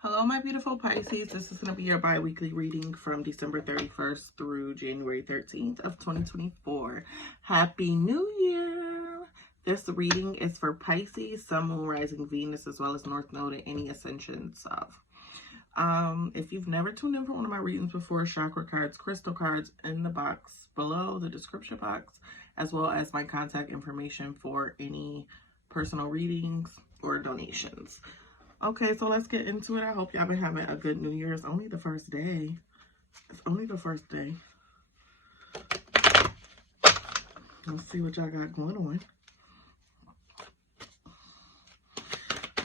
Hello, my beautiful Pisces. This is going to be your bi-weekly reading from December 31st through January 13th of 2024. Happy New Year! This reading is for Pisces, Sun, Moon, Rising, Venus, as well as North Node and any ascensions of. If you've never tuned in for one of my readings before, chakra cards, crystal cards in the box below, the description box, as well as my contact information for any personal readings or donations. Okay, so let's get into it. I hope y'all been having a good New Year. It's only the first day. It's only the first day. Let's see what y'all got going on.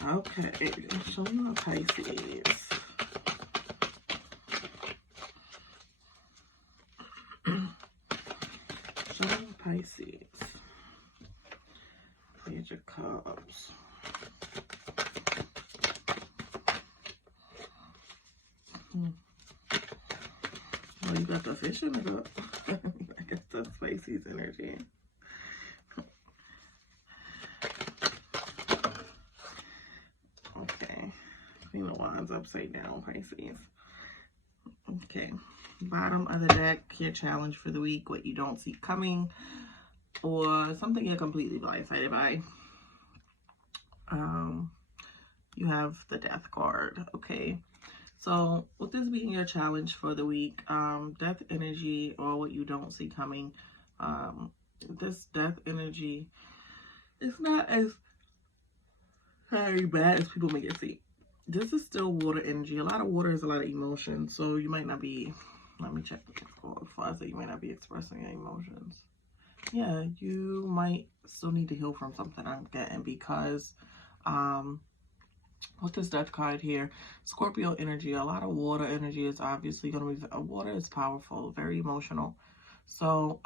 Okay, show me my Pisces. Show me my Pisces. Page of Cups. Oh, you got the fish in the cup. I guess that's Pisces energy. Okay. Queen of Wands upside down, Pisces. Okay. Bottom of the deck, your challenge for the week, what you don't see coming, or something you're completely blindsided by. You have the Death card. Okay. So with this being your challenge for the week, death energy, or what you don't see coming, this death energy is not as very bad as people make it seem. This is still water energy. A lot of water is a lot of emotion, so you might not be, let me check before I say you might not be expressing your emotions. Yeah, you might still need to heal from something, I'm getting, because with this death card here, Scorpio energy, a lot of water energy is obviously going to be, water is powerful, very emotional. So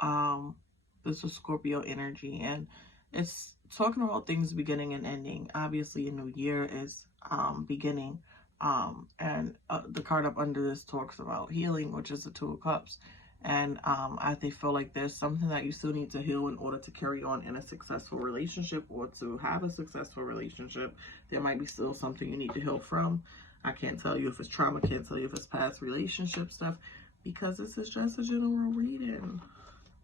this is Scorpio energy, and it's talking about things beginning and ending. Obviously a new year is beginning, and the card up under this talks about healing, which is the Two of Cups. And I feel like there's something that you still need to heal in order to carry on in a successful relationship, or to have a successful relationship. There might be still something you need to heal from. I can't tell you if it's trauma, can't tell you if it's past relationship stuff, because this is just a general reading.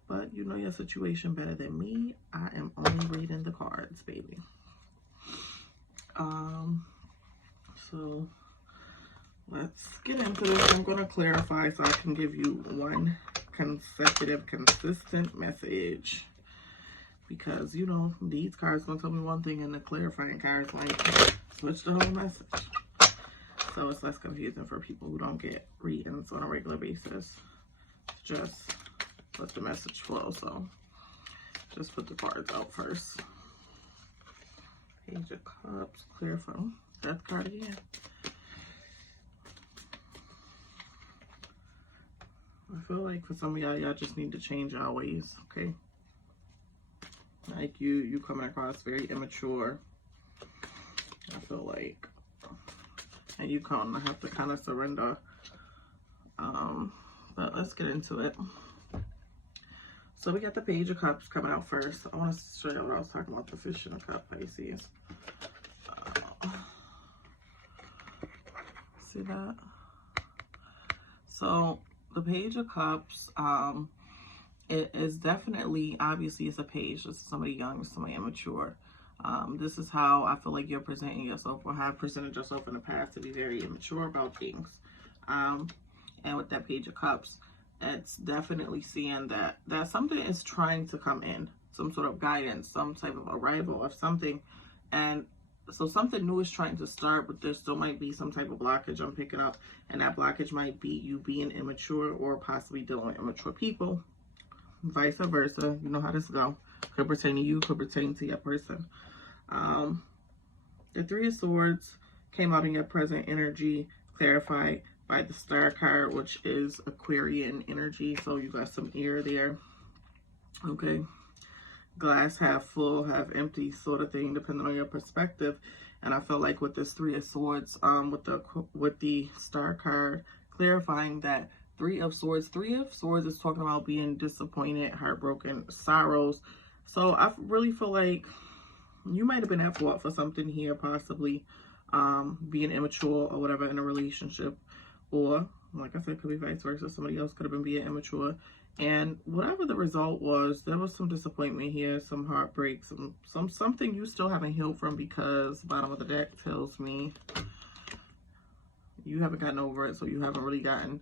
But you know your situation better than me. I am only reading the cards, baby. So let's get into this. I'm going to clarify so I can give you one consecutive, consistent message. Because, you know, these cards going to tell me one thing, and the clarifying cards like switch the whole message. So it's less confusing for people who don't get readings on a regular basis. Just let the message flow. So just put the cards out first. Page of Cups, clarify. Death card again. I feel like for some of y'all just need to change your ways, okay? Like you coming across very immature, I feel like. And you kind of have to kind of surrender. But let's get into it. So we got the Page of Cups coming out first. I want to show you what I was talking about, the fish in a cup, Pisces. See that? So the Page of Cups, it is definitely, obviously it's a page. This is somebody young, somebody immature. This is how I feel like you're presenting yourself, or have presented yourself in the past, to be very immature about things. And with that Page of Cups, it's definitely seeing that something is trying to come in, some sort of guidance, some type of arrival of something. And so something new is trying to start, but there still might be some type of blockage I'm picking up. And that blockage might be you being immature, or possibly dealing with immature people. Vice versa. You know how this go. Could pertain to you, could pertain to your person. The Three of Swords came out in your present energy, clarified by the Star card, which is Aquarian energy. So you got some air there. Okay. Glass half full, half empty sort of thing, depending on your perspective. And I feel like with this Three of Swords, with the Star card, clarifying that Three of Swords is talking about being disappointed, heartbroken, sorrows. So I really feel like you might have been at fault for something here, possibly. being immature or whatever in a relationship, or like I said, could be vice versa. Somebody else could have been being immature, and whatever the result was, there was some disappointment here, some heartbreak, something you still haven't healed from, because the bottom of the deck tells me you haven't gotten over it, so you haven't really gotten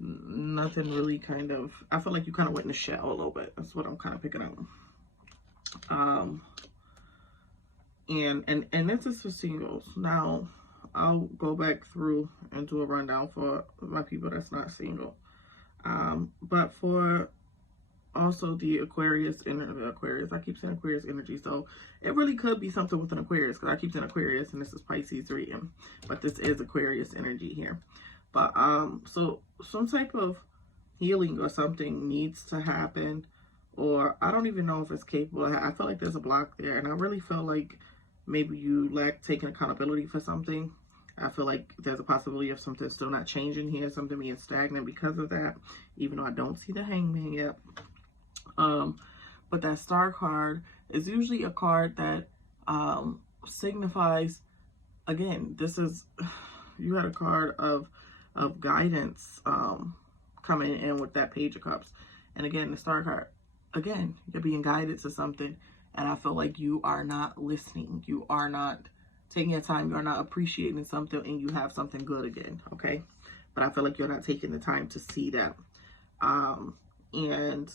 nothing really kind of, I feel like you kind of went in the shell a little bit. That's what I'm kind of picking up. And this is for singles. Now, I'll go back through and do a rundown for my people that's not single. But for also the Aquarius I keep saying Aquarius energy, so it really could be something with an Aquarius, because I keep saying Aquarius and this is Pisces reading, but this is Aquarius energy here. But so some type of healing or something needs to happen, or I don't even know if it's capable. I feel like there's a block there, and I really feel like maybe you lack taking accountability for something. I feel like there's a possibility of something still not changing here, something being stagnant because of that, even though I don't see the Hangman yet. But that Star card is usually a card that signifies, again, this is, you had a card of guidance coming in with that Page of Cups. And again, the Star card, again, you're being guided to something, and I feel like you are not listening. You are not taking your time. You are not appreciating something, and you have something good again, okay? But I feel like you're not taking the time to see that. And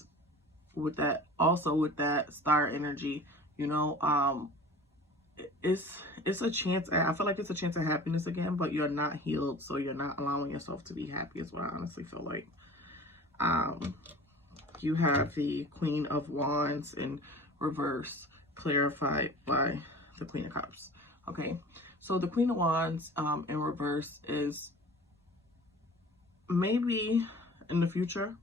with that, also with that Star energy, you know, it's a chance, I feel like it's a chance of happiness again, but you're not healed, so you're not allowing yourself to be happy, is what I honestly feel like. You have the Queen of Wands in reverse, clarified by the Queen of Cups. Okay, so the Queen of Wands in reverse is maybe in the future.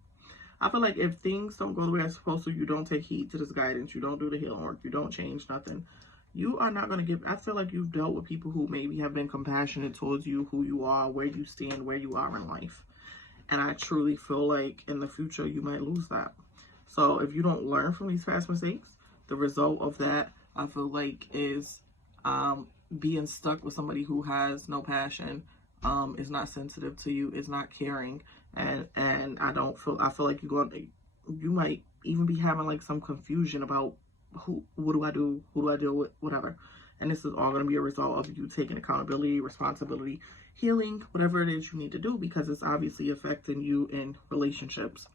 I feel like if things don't go the way they're supposed to, you don't take heed to this guidance, you don't do the healing work, you don't change nothing, you are not going to give. I feel like you've dealt with people who maybe have been compassionate towards you, who you are, where you stand, where you are in life. And I truly feel like in the future, you might lose that. So if you don't learn from these past mistakes, the result of that, I feel like, is being stuck with somebody who has no passion, is not sensitive to you, is not caring. And I feel like you might even be having like some confusion about what do I do? Who do I deal with? Whatever. And this is all going to be a result of you taking accountability, responsibility, healing, whatever it is you need to do, because it's obviously affecting you in relationships.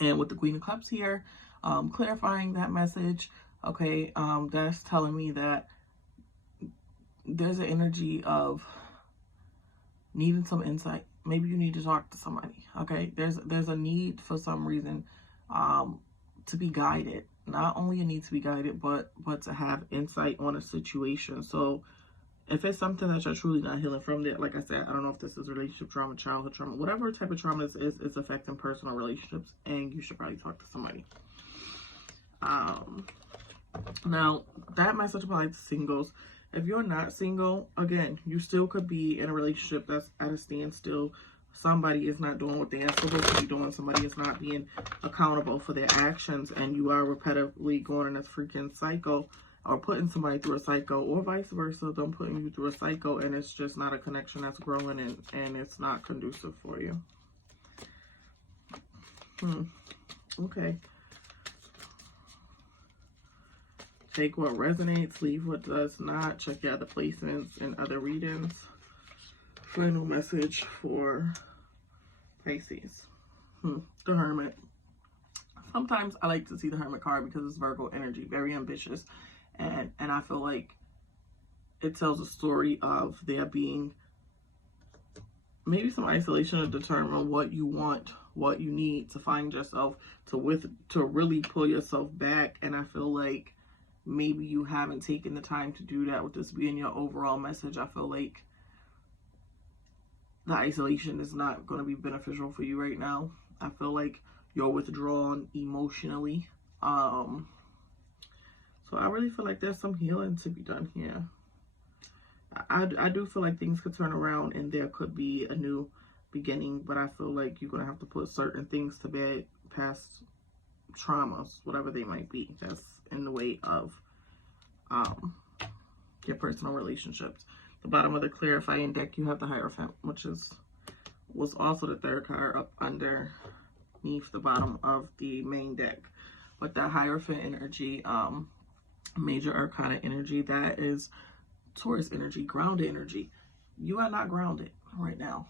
And with the Queen of Cups here, clarifying that message, okay, that's telling me that there's an energy of needing some insight. Maybe you need to talk to somebody, okay? There's a need for some reason to be guided. Not only a need to be guided, but to have insight on a situation. So if it's something that you're truly not healing from, that, like I said, I don't know if this is relationship trauma, childhood trauma, whatever type of trauma this is affecting personal relationships, and you should probably talk to somebody. Now, that message applies to singles. If you're not single, again, you still could be in a relationship that's at a standstill. Somebody is not doing what they are supposed to be doing. Somebody is not being accountable for their actions, and you are repetitively going in a freaking cycle, or putting somebody through a cycle, or vice versa, them putting you through a cycle, and it's just not a connection that's growing, and it's not conducive for you. Okay. Take what resonates, leave what does not. Check your other placements and other readings. Final message for Pisces. The Hermit. Sometimes I like to see the Hermit card because it's Virgo energy, very ambitious. And I feel like it tells a story of there being maybe some isolation to determine what you want, what you need to find yourself, to really pull yourself back. And I feel like maybe you haven't taken the time to do that with this being your overall message. I feel like the isolation is not going to be beneficial for you right now. I feel like you're withdrawn emotionally. So I really feel like there's some healing to be done here. I do feel like things could turn around and there could be a new beginning, but I feel like you're going to have to put certain things to bed, past traumas, whatever they might be, that's in the way of your personal relationships. the bottom of the clarifying deck, you have the Hierophant, which was also the third card up underneath the bottom of the main deck. But that Hierophant energy, major arcana energy, that is Taurus energy, grounded energy. You are not grounded right now.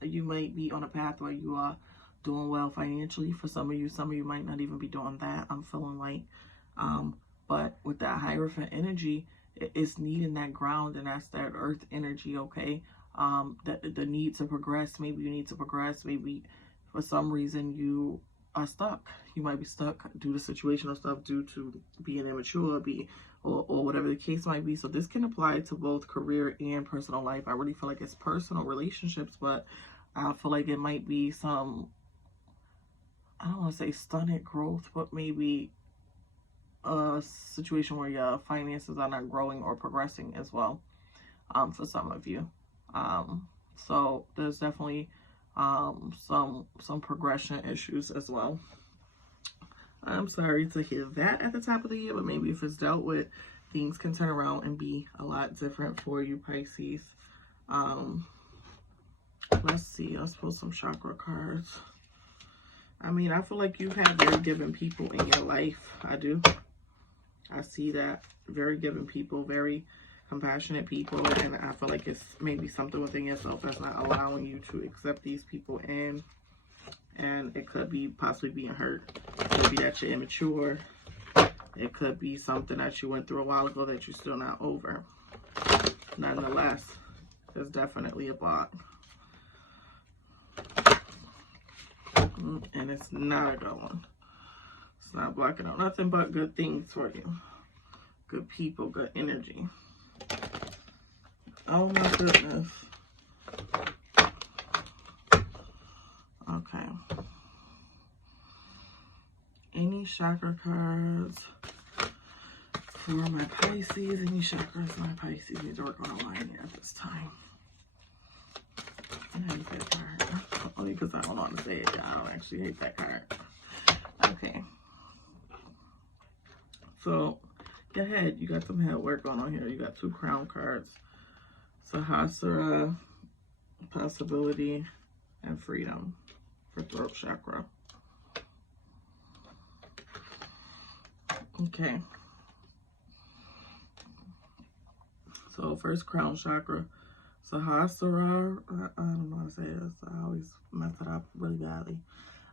You might be on a path where you are doing well financially. For some of you might not even be doing that, I'm feeling like. But with that Hierophant energy, it's needing that ground, and that's that earth energy, okay? The need to progress. Maybe you need to progress. Maybe for some reason you are stuck. You might be stuck due to situational stuff, due to being immature, or whatever the case might be. So this can apply to both career and personal life. I really feel like it's personal relationships, but I feel like it might be some, I don't want to say stunted growth, but maybe a situation where your finances are not growing or progressing as well, for some of you. So there's definitely some progression issues as well. I'm sorry to hear that at the top of the year, but maybe if it's dealt with, things can turn around and be a lot different for you, Pisces. Let's see, let's pull some chakra cards. I mean, I feel like you have very giving people in your life. I do. I see that. Very giving people, very compassionate people, and I feel like it's maybe something within yourself that's not allowing you to accept these people in, and it could be possibly being hurt. It could be that you're immature. It could be something that you went through a while ago that you're still not over. Nonetheless, there's definitely a block. And it's not a good one. It's not blocking out nothing but good things for you. Good people, good energy. Oh my goodness. Okay. Any chakra cards for my Pisces? Any chakras my Pisces need to work on aligning at this time? I hate that card. Only because I don't want to say it. I don't actually hate that card. Okay. So, your head. You got some head work going on here. You got two crown cards. Sahasrara, possibility, and freedom for throat chakra. Okay. So, first crown chakra. Sahasrara, I don't know how to say this. I always mess it up really badly.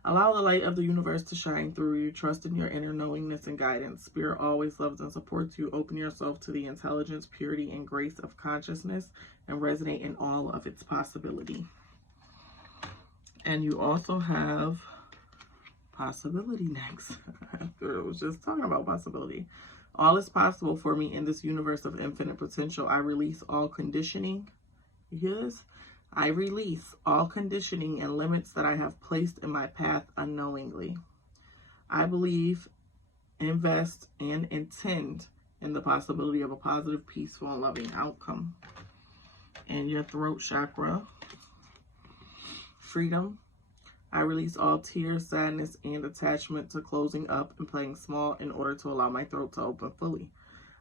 Allow the light of the universe to shine through you. Trust in your inner knowingness and guidance. Spirit always loves and supports you. Open yourself to the intelligence, purity, and grace of consciousness and resonate in all of its possibility. And you also have possibility next. I was just talking about possibility. All is possible for me in this universe of infinite potential. I release all conditioning. You hear this? I release all conditioning and limits that I have placed in my path unknowingly. I believe, invest, and intend in the possibility of a positive, peaceful, and loving outcome. And your throat chakra, freedom. I release all tears, sadness, and attachment to closing up and playing small in order to allow my throat to open fully.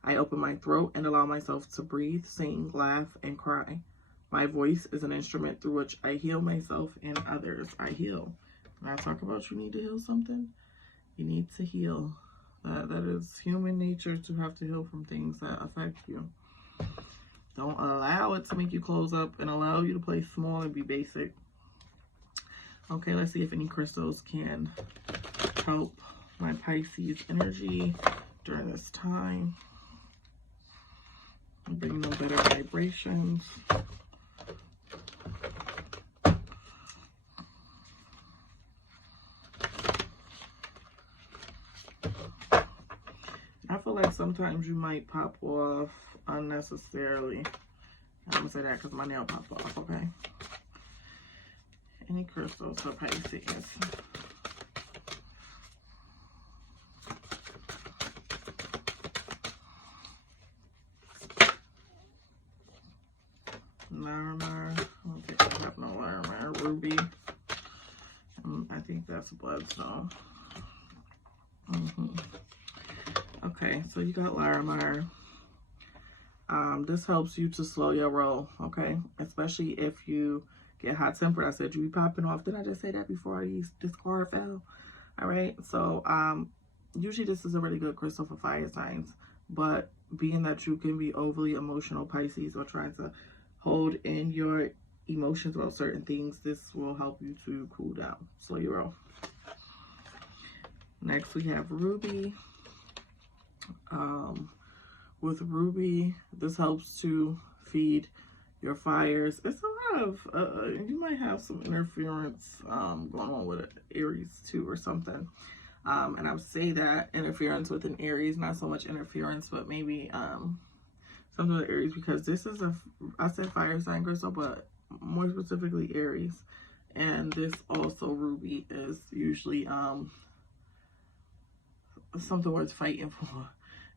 I open my throat and allow myself to breathe, sing, laugh, and cry. My voice is an instrument through which I heal myself and others. I heal. When I talk about you need to heal something, you need to heal. That is human nature to have to heal from things that affect you. Don't allow it to make you close up and allow you to play small and be basic. Okay, let's see if any crystals can help my Pisces energy during this time. Bring them better vibrations. I feel like sometimes you might pop off unnecessarily. I'm going to say that because my nail popped off, okay? Any crystals for Pisces? Larimar. Okay, I have no larimar. Ruby. I think that's bloodstone. Okay, so you got larimar. This helps you to slow your roll, okay? Especially if you get hot-tempered. I said you be popping off. Didn't I just say that before this card fell? All right, so usually this is a really good crystal for fire signs, but being that you can be overly emotional, Pisces, or trying to hold in your emotions about certain things, this will help you to cool down, slow your roll. Next, we have Ruby. With Ruby, this helps to feed your fires. It's a lot of, you might have some interference going on with it, Aries too or something. And I would say that interference with an Aries, not so much interference, but maybe something with Aries, because this is I said fire sign crystal, but more specifically Aries. And this also, Ruby, is usually something worth fighting for.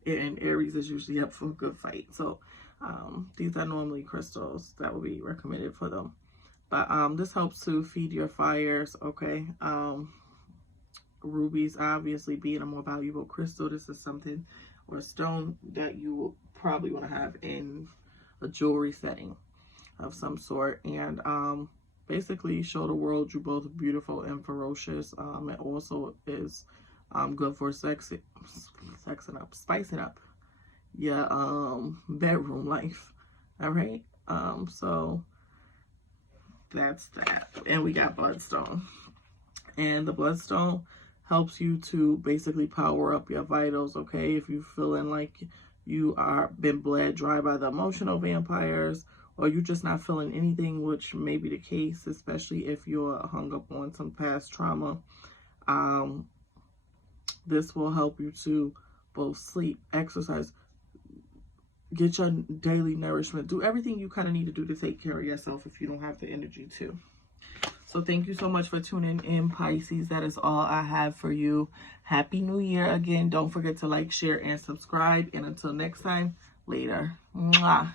And Aries is usually up for a good fight. So these are normally crystals that would be recommended for them. But this helps to feed your fires, okay? Rubies obviously being a more valuable crystal. This is something, or a stone, that you will probably want to have in a jewelry setting of some sort. And basically show the world you're both beautiful and ferocious. It also is good for spicing up your bedroom life. All right, so that's that. And we got bloodstone, and the bloodstone helps you to basically power up your vitals, okay? If you're feeling like you are been bled dry by the emotional vampires, or you're just not feeling anything, which may be the case, especially if you're hung up on some past trauma, this will help you to both sleep, exercise, get your daily nourishment, do everything you kind of need to do to take care of yourself if you don't have the energy to. So thank you so much for tuning in, Pisces. That is all I have for you. Happy New Year again. Don't forget to like, share, and subscribe. And until next time, later. Mwah.